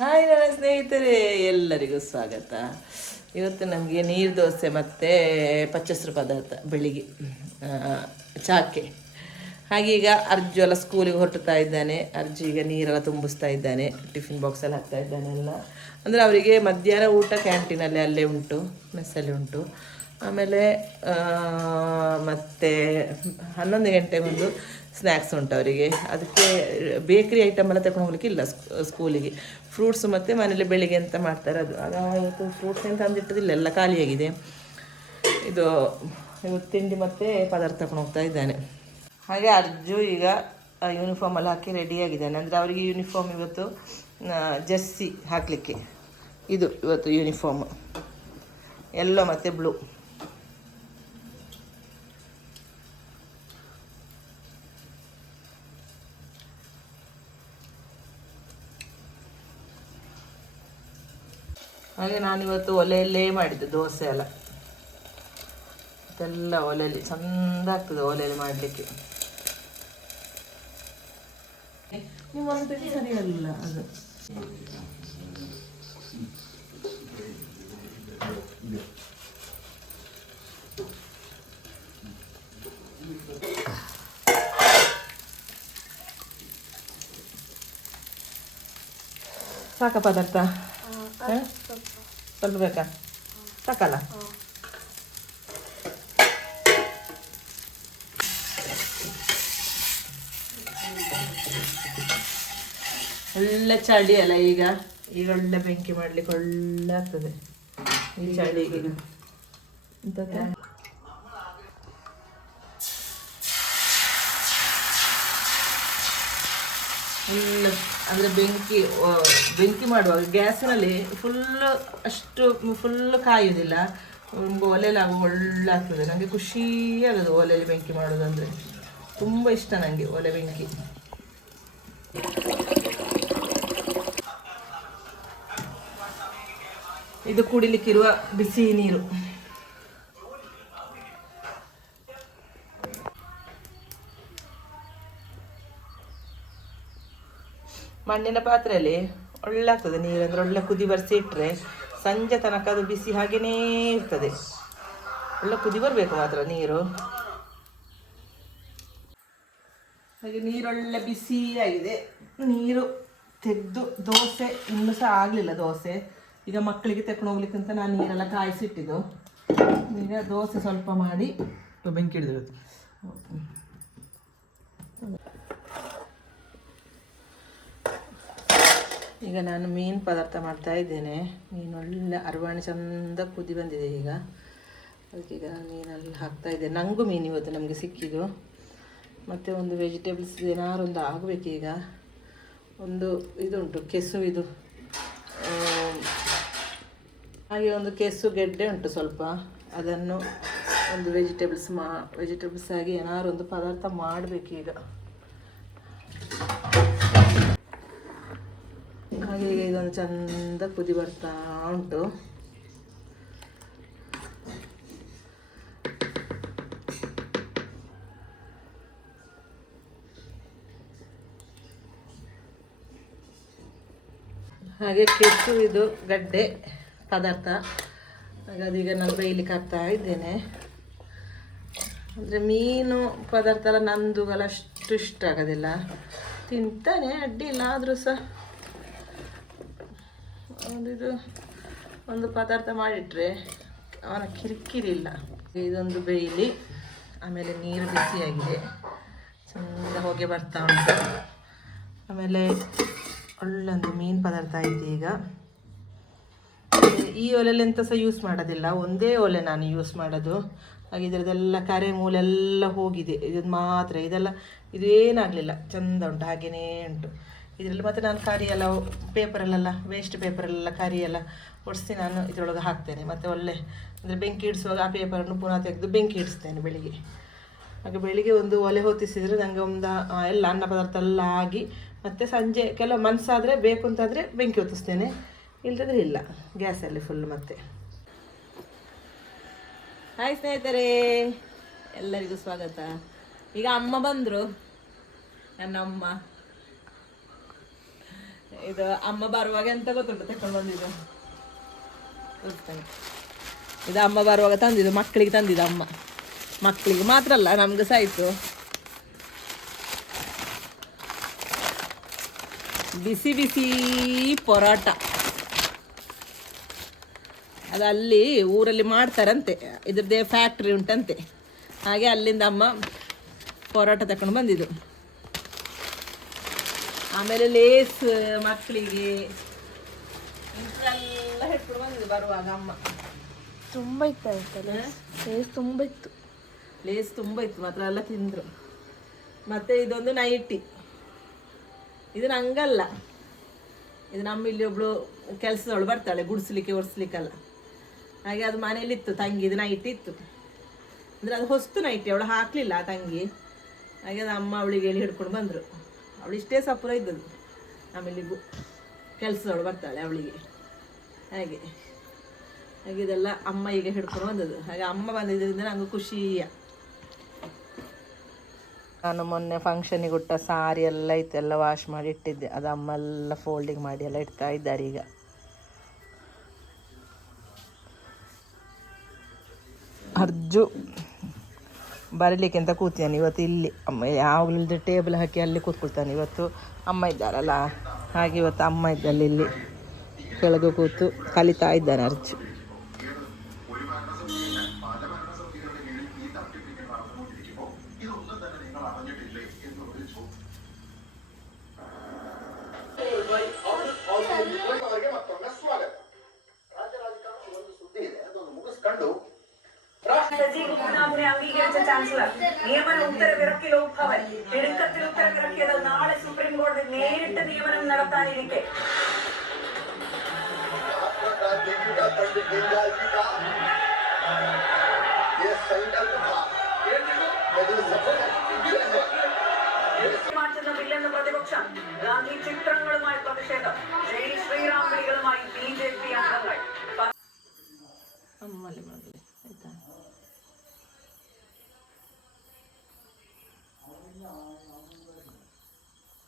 Hi ನನ್ನ ಸ್ನೇಹಿತರೆ, ಎಲ್ಲರಿಗೂ ಸ್ವಾಗತ. ಇವತ್ತು ನಮಗೆ ನೀರು ದೋಸೆ ಮತ್ತು ಪಚ್ಚಸ್ರು ಪದಾರ್ಥ ಬೆಳಿಗ್ಗೆ ಚಾಕೆ. ಹಾಗೆ ಈಗ ಅರ್ಜು ಎಲ್ಲ ಸ್ಕೂಲಿಗೆ ಹೊರಡ್ತಾ ಇದ್ದಾನೆ. ಅರ್ಜು ಈಗ ನೀರೆಲ್ಲ ತುಂಬಿಸ್ತಾ ಇದ್ದಾನೆ, ಟಿಫಿನ್ ಬಾಕ್ಸಲ್ಲಿ ಹಾಕ್ತಾ ಇದ್ದಾನೆ ಎಲ್ಲ. ಅಂದರೆ ಅವರಿಗೆ ಮಧ್ಯಾಹ್ನ ಊಟ ಕ್ಯಾಂಟೀನಲ್ಲಿ ಅಲ್ಲೇ ಉಂಟು, ಮೆಸ್ಸಲ್ಲಿ ಉಂಟು. ಆಮೇಲೆ ಮತ್ತು 11 ಗಂಟೆಗೊಂದು ಸ್ನ್ಯಾಕ್ಸ್ ಉಂಟು ಅವರಿಗೆ. ಅದಕ್ಕೆ ಬೇಕ್ರಿ ಐಟಮ್ ಎಲ್ಲ ತಗೊಂಡು ಹೋಗ್ಲಿಕ್ಕೆ ಇಲ್ಲ ಸ್ಕೂಲಿಗೆ. ಫ್ರೂಟ್ಸ್ ಮತ್ತು ಮನೇಲಿ ಬೆಳಿಗ್ಗೆ ಅಂತ ಮಾಡ್ತಾರೆ ಅದು. ಆಗ ಇವತ್ತು ಫ್ರೂಟ್ಸ್ ಏನು ತಂದಿಟ್ಟದಿಲ್ಲ, ಎಲ್ಲ ಖಾಲಿಯಾಗಿದೆ. ಇದು ಇವತ್ತು ತಿಂಡಿ ಮತ್ತು ಪದಾರ್ಥ ತಗೊಂಡು ಹೋಗ್ತಾ ಇದ್ದಾನೆ. ಹಾಗೆ ಅರ್ಜು ಈಗ ಯೂನಿಫಾರ್ಮೆಲ್ಲ ಹಾಕಿ ರೆಡಿಯಾಗಿದ್ದಾನೆ. ಅಂದರೆ ಅವರಿಗೆ ಯೂನಿಫಾರ್ಮ್ ಇವತ್ತು ಜರ್ಸಿ ಹಾಕಲಿಕ್ಕೆ. ಇದು ಇವತ್ತು ಯೂನಿಫಾರ್ಮ್ ಯೆಲ್ಲೋ ಮತ್ತು ಬ್ಲೂ. ಹಾಗೆ ನಾನಿವತ್ತು ಒಲೆಯಲ್ಲೇ ಮಾಡಿದ್ದು ದೋಸೆ ಎಲ್ಲ. ಇದೆಲ್ಲ ಒಲೆಯಲ್ಲಿ ಚೆಂದ ಆಗ್ತದೆ ಒಲೆಯಲ್ಲಿ ಮಾಡಲಿಕ್ಕೆ. ನೀವು ಒಂದು ಸರಿಯಲ್ಲ ಅದು. ಸಾಕ ಪದಾರ್ಥ ಸ್ವಲ್ಪ ಬೇಕಾ? ಸಾಕಲ್ಲ? ಒಳ್ಳೆ ಚಳಿ ಅಲ್ಲ ಈಗ ಒಳ್ಳೆ ಬೆಂಕಿ ಮಾಡ್ಲಿಕ್ಕೆ ಒಳ್ಳೆ ಆಗ್ತದೆ ಈ ಚಳಿಗೆ. ಫುಲ್ ಅಂದರೆ ಬೆಂಕಿ ಮಾಡುವಾಗ ಗ್ಯಾಸಿನಲ್ಲಿ ಫುಲ್ಲು ಕಾಯೋದಿಲ್ಲ. ಒಲೆಯಲ್ಲಿ ಆಗುವ ಒಳ್ಳೆ ಆಗ್ತದೆ. ನನಗೆ ಖುಷಿ ಆಗೋದು ಒಲೆಯಲ್ಲಿ ಬೆಂಕಿ ಮಾಡೋದು ಅಂದರೆ ತುಂಬ ಇಷ್ಟ ನನಗೆ ಒಲೆ ಬೆಂಕಿ. ಇದು ಕುಡಿಲಿಕ್ಕಿರುವ ಬಿಸಿ ನೀರು. ಮಣ್ಣಿನ ಪಾತ್ರೆಯಲ್ಲಿ ಒಳ್ಳೆ ಆಗ್ತದೆ ನೀರು. ಅಂದರೆ ಒಳ್ಳೆ ಕುದಿ ಬರಿಸಿ ಇಟ್ಟರೆ ಸಂಜೆ ತನಕ ಅದು ಬಿಸಿ ಹಾಗೇ ಇರ್ತದೆ. ಒಳ್ಳೆ ಕುದಿ ಬರಬೇಕು ಮಾತ್ರ ನೀರು. ಹಾಗೆ ನೀರೊಳ್ಳೆ ಬಿಸಿಯಾಗಿದೆ. ನೀರು ತೆಗೆದು ದೋಸೆ ಇನ್ನೂ ಸಹ ಆಗಲಿಲ್ಲ ದೋಸೆ. ಈಗ ಮಕ್ಕಳಿಗೆ ತಕೊಂಡು ಹೋಗ್ಲಿಕ್ಕಂತ ನಾನು ನೀರೆಲ್ಲ ಕಾಯಿಸಿಟ್ಟಿದ್ದು. ಈಗ ದೋಸೆ ಸ್ವಲ್ಪ ಮಾಡಿ ಬೆಂಕಿ ಹಿಡಿದು ಈಗ ನಾನು ಮೀನು ಪದಾರ್ಥ ಮಾಡ್ತಾ ಇದ್ದೇನೆ. ಮೀನು ಒಳ್ಳೆ ಅರವಾಣಿ ಚಂದ ಕುದಿ ಬಂದಿದೆ. ಈಗ ಅದಕ್ಕೀಗ ಮೀನಲ್ಲಿ ಹಾಕ್ತಾ ಇದ್ದೇನೆ. ನನಗೂ ಮೀನು ಇವತ್ತು ನಮಗೆ ಸಿಕ್ಕಿದ್ದು. ಮತ್ತು ಒಂದು ವೆಜಿಟೇಬಲ್ಸ್ ಏನಾರು ಒಂದು ಆಗಬೇಕೀಗ. ಒಂದು ಇದುಂಟು ಕೆಸು, ಇದು ಹಾಗೆ ಒಂದು ಕೆಸು ಗೆಡ್ಡೆ ಉಂಟು ಸ್ವಲ್ಪ. ಅದನ್ನು ಒಂದು ವೆಜಿಟೇಬಲ್ಸ್ ಆಗಿ ಏನಾರು ಒಂದು ಪದಾರ್ಥ ಮಾಡಬೇಕೀಗ. ಹಾಗೆ ಈಗ ಇದೊಂದು ಚಂದ ಕುದಿ ಬರ್ತಾ ಉಂಟು. ಹಾಗೆ ಕೆಸು ಇದು ಗಡ್ಡೆ ಪದಾರ್ಥ. ಹಾಗೆ ಅದೀಗ ನಾನು ಬೇಯಲಿಕ್ಕೆ ಹಾಕ್ತಾ ಇದ್ದೇನೆ. ಅಂದರೆ ಮೀನು ಪದಾರ್ಥ ಎಲ್ಲ ನಂದುಗಲ ಅಷ್ಟು ಇಷ್ಟ ಆಗೋದಿಲ್ಲ. ತಿಂತಾನೆ ಅಡ್ಡಿಲ್ಲ, ಆದರೂ ಸಹ ಒಂದು ಪದಾರ್ಥ ಮಾಡಿಟ್ರೆ ಅವನ ಕಿರಿಕಿರಿ ಇಲ್ಲ. ಇದೊಂದು ಬೇಯಲಿ. ಆಮೇಲೆ ನೀರು ಬಿಸಿಯಾಗಿದೆ, ಚೆಂದ ಹೊಗೆ ಬರ್ತಾ ಉಂಟು. ಆಮೇಲೆ ಒಳ್ಳೊಂದು ಮೀನು ಪದಾರ್ಥ ಆಯಿತು. ಈಗ ಈ ಒಲೆಯಲ್ಲಿ ಎಂತ ಸಹ ಯೂಸ್ ಮಾಡೋದಿಲ್ಲ, ಒಂದೇ ಒಲೆ ನಾನು ಯೂಸ್ ಮಾಡೋದು. ಹಾಗೆ ಇದರದೆಲ್ಲ ಕರೆ ಮೂಲೆಲ್ಲ ಹೋಗಿದೆ. ಇದು ಮಾತ್ರ ಇದೆಲ್ಲ ಇದೇನಾಗಲಿಲ್ಲ, ಚೆಂದ ಉಂಟು, ಹಾಗೆಯೇ ಉಂಟು ಇದರಲ್ಲಿ. ಮತ್ತು ನಾನು ಕರಿ ಎಲ್ಲ ಪೇಪರಲ್ಲೆಲ್ಲ ವೇಸ್ಟ್ ಪೇಪರೆಲ್ಲ ಕರಿ ಎಲ್ಲ ಒಡಿಸಿ ನಾನು ಇದರೊಳಗೆ ಹಾಕ್ತೇನೆ. ಮತ್ತು ಒಳ್ಳೆ ಅಂದರೆ ಬೆಂಕಿ ಇಡಿಸುವಾಗ ಆ ಪೇಪರನ್ನು ಪುನಃ ತೆಗೆದು ಬೆಂಕಿ ಇಡಿಸ್ತೇನೆ ಬೆಳಿಗ್ಗೆ. ಹಾಗೆ ಬೆಳಿಗ್ಗೆ ಒಂದು ಒಲೆ ಹೊತ್ತಿಸಿದರೆ ನನಗೆ ಎಲ್ಲ ಅನ್ನ ಪದಾರ್ಥ ಎಲ್ಲ ಆಗಿ, ಮತ್ತು ಸಂಜೆ ಕೆಲವು ಮನಸ್ಸಾದರೆ ಬೇಕು ಅಂತಾದರೆ ಬೆಂಕಿ ಹೊತ್ತಿಸ್ತೇನೆ, ಇಲ್ಲದ್ರೆ ಇಲ್ಲ ಗ್ಯಾಸಲ್ಲಿ ಫುಲ್. ಮತ್ತೆ ಹಾಯ್ ಸ್ನೇಹಿತರೆ, ಎಲ್ಲರಿಗೂ ಸ್ವಾಗತ. ಈಗ ಅಮ್ಮ ಬಂದರು, ನನ್ನ ಅಮ್ಮ ಇದು ಅಮ್ಮ ಬರುವಾಗ ಎಂತ ಗೊತ್ತುಂಟು ತಕೊಂಡು ಬಂದಿದ್ದು, ಇದು ಅಮ್ಮ ಬರುವಾಗ ತಂದಿದ್ದು, ಮಕ್ಕಳಿಗೆ ತಂದಿದ್ದು ಅಮ್ಮ. ಮಕ್ಕಳಿಗೆ ಮಾತ್ರ ಅಲ್ಲ ನಮ್ಗೆ ಸಹ ಆಯಿತು. ಬಿಸಿ ಬಿಸಿ ಪರೋಟ, ಅದು ಅಲ್ಲಿ ಊರಲ್ಲಿ ಮಾಡ್ತಾರಂತೆ, ಇದ್ರದ್ದೇ ಫ್ಯಾಕ್ಟ್ರಿ ಉಂಟಂತೆ. ಹಾಗೆ ಅಲ್ಲಿಂದ ಅಮ್ಮ ಪರೋಟ ತಕೊಂಡು ಬಂದಿದ್ದು. ಆಮೇಲೆ ಲೇಸ್ ಮಕ್ಕಳಿಗೆ ಇಂಥದೆಲ್ಲ ಹಿಡ್ಕೊಂಡು ಬಂದಿದ್ದು ಬರುವಾಗ ಅಮ್ಮ. ತುಂಬ ಇತ್ತು ಲೇಸ್ ತುಂಬ ಇತ್ತು, ಲೇಸ್ ತುಂಬ ಇತ್ತು ಮಾತ್ರ ಎಲ್ಲ ತಿಂದರು. ಮತ್ತು ಇದೊಂದು ನೈಟಿ, ಇದು ನಂಗಲ್ಲ, ಇದು ನಮ್ಮ ಇಲ್ಲಿ ಒಬ್ಳು ಕೆಲಸದವಳು ಬರ್ತಾಳೆ ಗುಡಿಸ್ಲಿಕ್ಕೆ ಒರೆಸ್ಲಿಕ್ಕೆಲ್ಲ. ಹಾಗೆ ಅದು ಮನೇಲಿತ್ತು ತಂಗಿ, ಇದು ನೈಟಿ ಇತ್ತು. ಅಂದರೆ ಅದು ಹೊಸ್ತು ನೈಟಿ, ಅವಳು ಹಾಕಲಿಲ್ಲ ಆ ತಂಗಿ. ಹಾಗೆ ಅದು ಅಮ್ಮ ಅವಳಿಗೆ ಹೇಳಿ ಹಿಡ್ಕೊಂಡು ಬಂದರು. ಅವಳು ಇಷ್ಟೇ ಸಪುರ ಇದ್ದದ್ದು, ಆಮೇಲೆ ಕೆಲಸದವಳು ಬರ್ತಾಳೆ ಅವಳಿಗೆ. ಹಾಗೆ ಹಾಗೆ ಇದೆಲ್ಲ ಅಮ್ಮ ಈಗ ಹಿಡ್ಕೊಂಡು ಬಂದದ್ದು. ಹಾಗೆ ಅಮ್ಮ ಬಂದಿದ್ದರಿಂದ ನಂಗೆ ಖುಷಿಯ. ನಾನು ಮೊನ್ನೆ ಫಂಕ್ಷನಿಗೆ ಉಟ್ಟ ಸಾರಿ ಎಲ್ಲ ಇತ್ತು, ಎಲ್ಲ ವಾಶ್ ಮಾಡಿ ಇಟ್ಟಿದ್ದೆ. ಅದು ಅಮ್ಮ ಎಲ್ಲ ಫೋಲ್ಡಿಂಗ್ ಮಾಡಿ ಎಲ್ಲ ಇಡ್ತಾ ಇದ್ದಾರೆ ಈಗ. ಅರ್ಜು ಬರಲಿಕ್ಕೆ ಅಂತ ಕೂತಿದ್ದಾನೆ ಇವತ್ತು ಇಲ್ಲಿ. ಅಮ್ಮ ಯಾವಾಗಲೂ ಇಲ್ಲದೆ ಟೇಬಲ್ ಹಾಕಿ ಅಲ್ಲಿ ಕೂತ್ಕೊಳ್ತಾನೆ. ಇವತ್ತು ಅಮ್ಮ ಇದ್ದಾರಲ್ಲ, ಹಾಗೆ ಇವತ್ತು ಅಮ್ಮ ಇದ್ದಲ್ಲಿ ಇಲ್ಲಿ ಕೆಳಗೆ ಕೂತು ಕಲಿತಾ ಇದ್ದಾನೆ ಅರ್ಜು. അംഗീകരിച്ച ചാൻസലർ നിയമന ഉത്തരവിറക്കി ലോക്ഭവൻ തിടുക്കത്തിൽ ഉത്തരവിറക്കിയത് നാളെ സുപ്രീം കോടതി നേരിട്ട് നിയമനം നടത്താനിരിക്കെ മാറ്റുന്ന ബില്ലെന്ന് പ്രതിപക്ഷം. ഗാന്ധി ചിത്രങ്ങളുമായി പ്രതിഷേധം. ജയ് ശ്രീറാം വിളികളുമായി BJP അംഗങ്ങൾ.